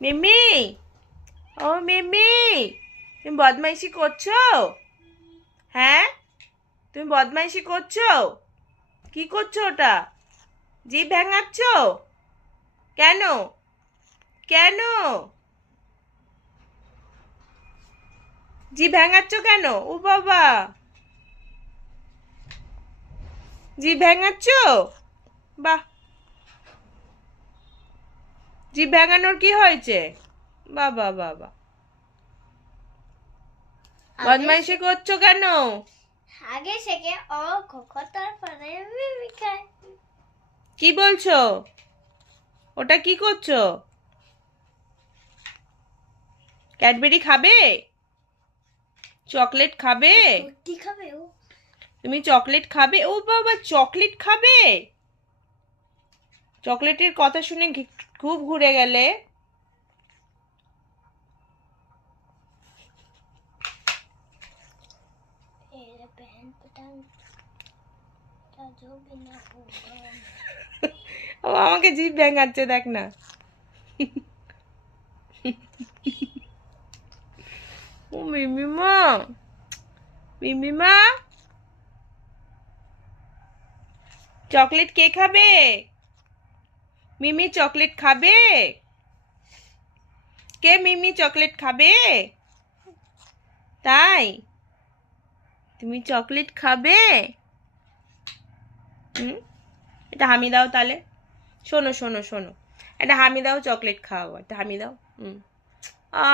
মিমি, ও মিমি, তুমি বদমাইশি করছো? হ্যাঁ, তুমি বদমাইশি করছো? কি করছো ওটা? জিভ ভেঙাচ্ছ? কেন? কেন জিভ ভেঙাচ্ছ কেন? ও বাবা, জিভ ভেঙাচ্ছ? বাহ, জিভ ভেঙানোর কি হয়েছে? বাবা বাবা, বদমাইশি করছো কেন? আগে থেকে ও খোখো তারপরে মিমি খায়। কি বলছো? ওটা কি করছো? ক্যাডবেরি খাবে? চকলেট খাবে? সত্যি খাবে ও? তুমি চকলেট খাবে? ও বাবা, চকলেট খাবে? চকলেটের কথা শুনে খুব ঘুরে গেলে। तेरे बहन पतंग का जो भी ना होगा। ও আমাকে জিভ ভেঙাচ্ছে, দেখ না। ও মিমিমা, মিমিমা, চকলেট কে খাবে? মিমি চকলেট খাবে? কে মিমি চকলেট খাবে? তাই তুমি চকলেট খাবে? হুম, এটা হামি দাও তাহলে। শোনো শোনো শোনো, একটা হামি দাও, চকলেট খাওয়াবো, একটা হামি দাও। হুম। আ